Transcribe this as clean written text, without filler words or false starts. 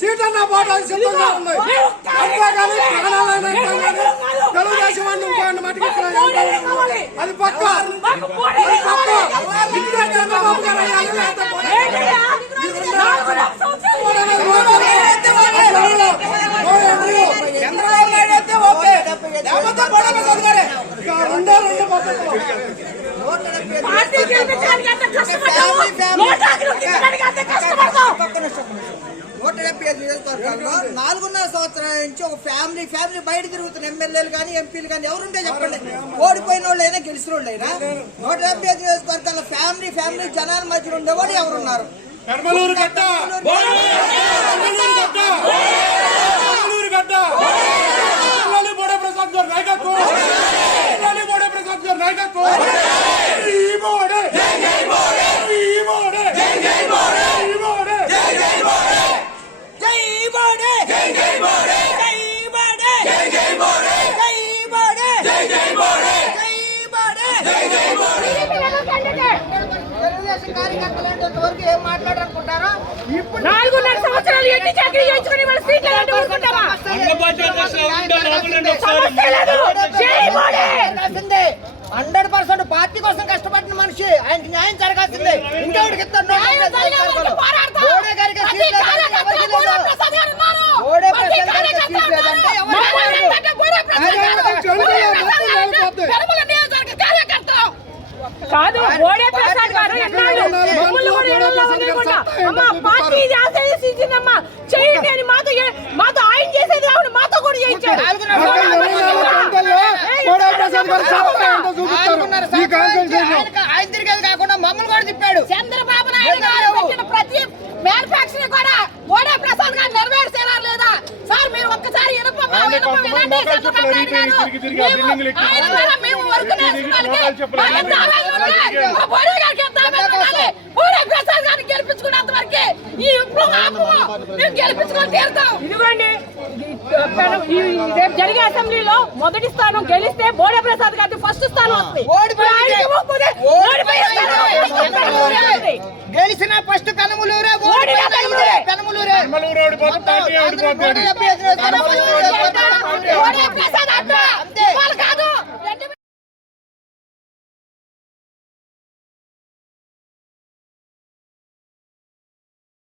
సీట్లన్నా పోవడానికి సిద్ధంగా ఉన్నాయి. అంతేగాని తెలుగుదేశం అని ఇంకోటి మటుకు అది పక్క చంద్రబాబు గారు నియోజకవర్గాల్లో 4.5 సంవత్సరాల నుంచి ఒక ఫ్యామిలీ బయట తిరుగుతున్న ఎమ్మెల్యేలు కానీ ఎంపీలు కానీ ఎవరుంటే చెప్పండి. ఓడిపోయిన వాళ్ళైనా గెలిచిన వాళ్ళైనా 175 నియోజకవర్గాల్లో ఫ్యామిలీ జనాల మధ్యలో ఉండేవాడు ఎవరున్నారు? కార్యకర్తలు ఏం మాట్లాడాలనుకుంటారో 4.5 సంవత్సరాలు ఎన్ని చాకరీ చేయించుకుని వాళ్ళ సీట్లు అంటే ఊరుకుంటామా? 100% పార్టీ కోసం కష్టపడిన మనిషి, ఆయనకి న్యాయం జరగాల్సిందే. ఇంకెవరికి కాదు బోడే ప్రసాద్ గారు పార్టీ చేసేసిందమ్మా చేయండి అని మాతో ఆయన చేసేది మాతో కూడా చేయించారు. ఆయన తిరిగేది కాకుండా మమ్మల్ని కూడా తిప్పాడు. చంద్రబాబు నాయుడు గారు పెట్టిన ప్రతి మ్యానుఫాక్చరింగ్ కూడా బోడే ప్రసాద్ గారు నెరవేర్చేలా లేదా? సార్ మీరు ఒక్కసారి గెలిపించుకున్నంత వరకే ఈ గెలిపించుకొని తీరుతాం. ఇదిగోండి రేపు జరిగే అసెంబ్లీలో మొదటి స్థానం గెలిస్తే బోడే ప్రసాద్ గారికి ఫస్ట్ స్థానం వస్తుంది. గెలిచిన ఫస్ట్ కనుమలూరే కనుమలూరే